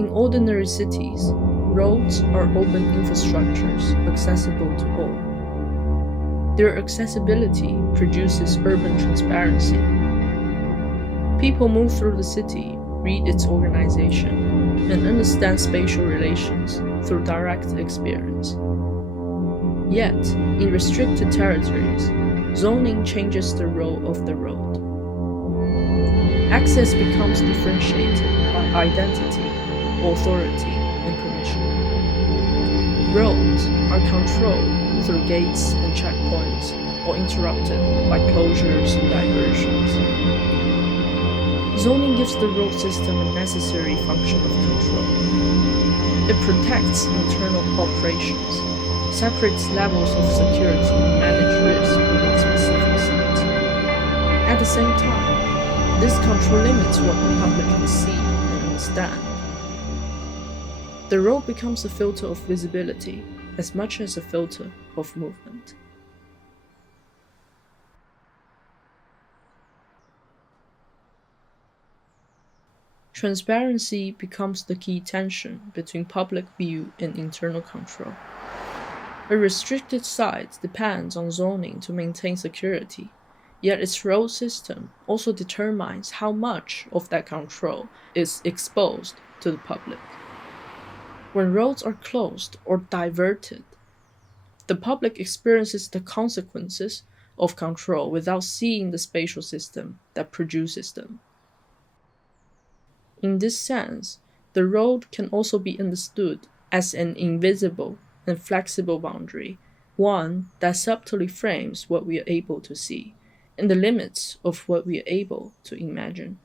In ordinary cities, roads are open infrastructures accessible to all. Their accessibility produces urban transparency. People move through the city, read its organization, and understand spatial relations through direct experience. Yet, in restricted territories, zoning changes the role of the road. Access becomes differentiated by identity, authority, and permission. Roads are controlled through gates and checkpoints, or interrupted by closures and diversions. Zoning gives the road system a necessary function of control. It protects internal operations, separates levels of security, and manages risk within specific sites. At the same time, this control limits what the public can see and understand. The road becomes a filter of visibility as much as a filter of movement. Transparency becomes the key tension between public view and internal control. A restricted site depends on zoning to maintain security, yet its road system also determines how much of that control is exposed to the public. When roads are closed or diverted, the public experiences the consequences of control without seeing the spatial system that produces them. In this sense, the road can also be understood as an invisible and flexible boundary, one that subtly frames what we are able to see and the limits of what we are able to imagine.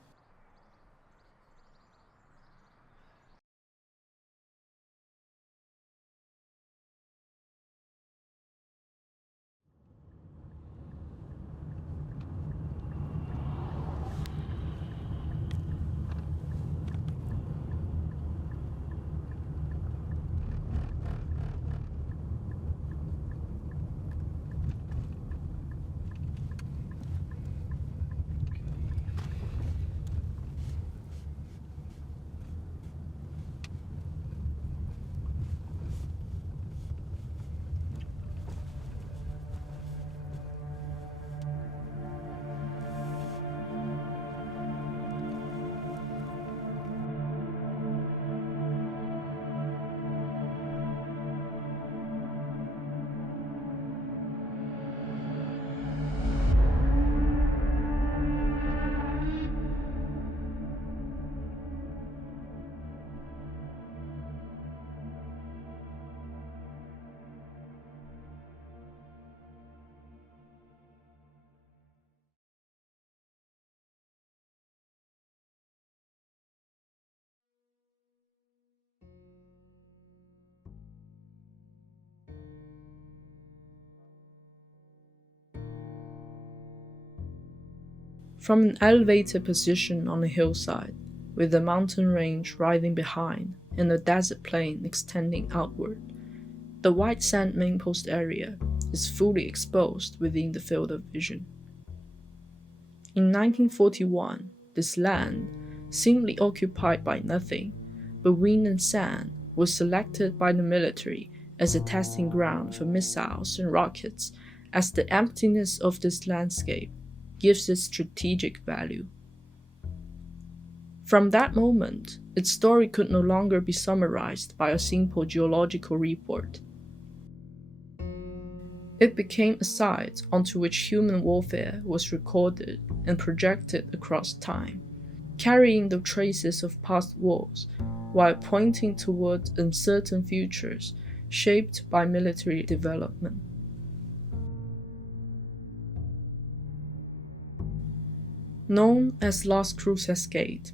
From an elevated position on a hillside, with the mountain range riding behind and the desert plain extending outward, the white sand main-post area is fully exposed within the field of vision. In 1941, this land, seemingly occupied by nothing but wind and sand, was selected by the military as a testing ground for missiles and rockets, as the emptiness of this landscape gives it strategic value. From that moment, its story could no longer be summarized by a simple geological report. It became a site onto which human warfare was recorded and projected across time, carrying the traces of past wars while pointing toward uncertain futures shaped by military development. Known as Las Cruces Gate,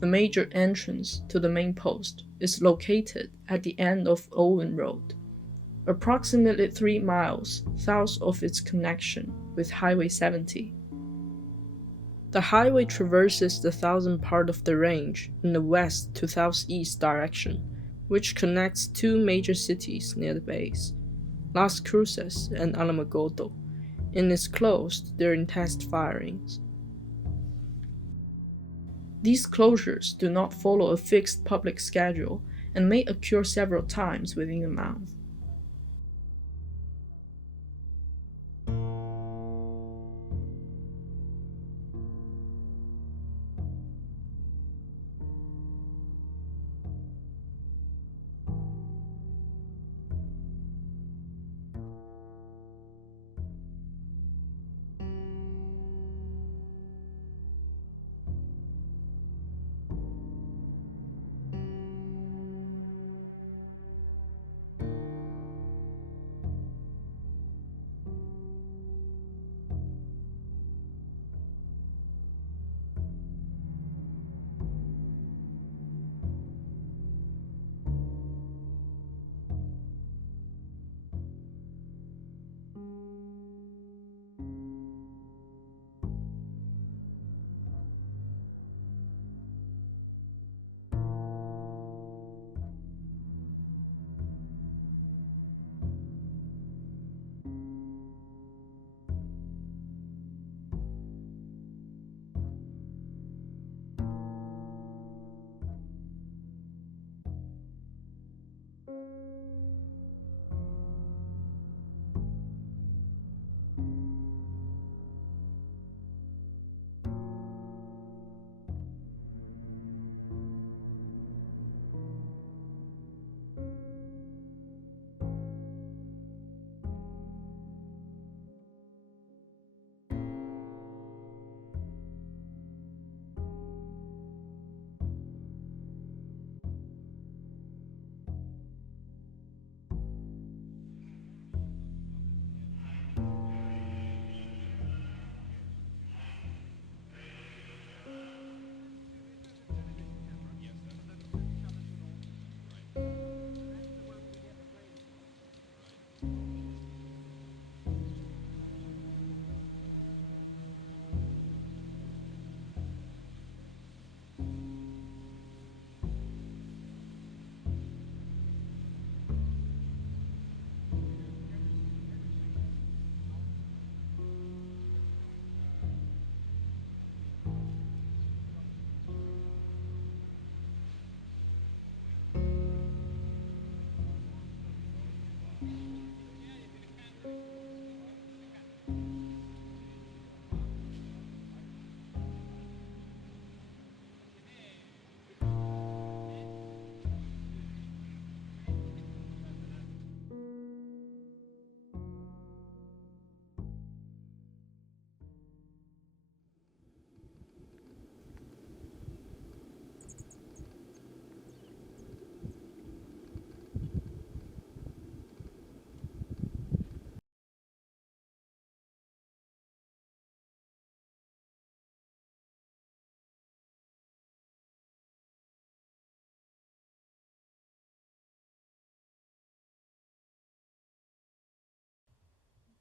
the major entrance to the main post is located at the end of Owen Road, approximately 3 miles south of its connection with Highway 70. The highway traverses the southern part of the range in the west to southeast direction, which connects two major cities near the base, Las Cruces and Alamogordo, and is closed during test firings. These closures do not follow a fixed public schedule and may occur several times within a month.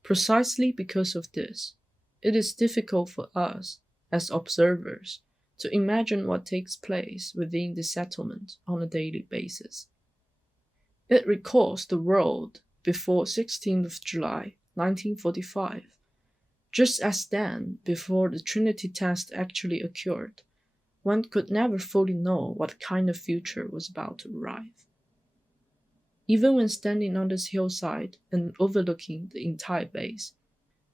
Precisely because of this, it is difficult for us, as observers, to imagine what takes place within the settlement on a daily basis. It recalls the world before 16th of July 1945, just as then, before the Trinity test actually occurred, one could never fully know what kind of future was about to arrive. Even when standing on this hillside and overlooking the entire base,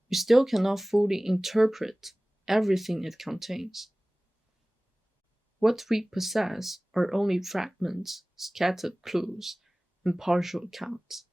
we still cannot fully interpret everything it contains. What we possess are only fragments, scattered clues, and partial accounts.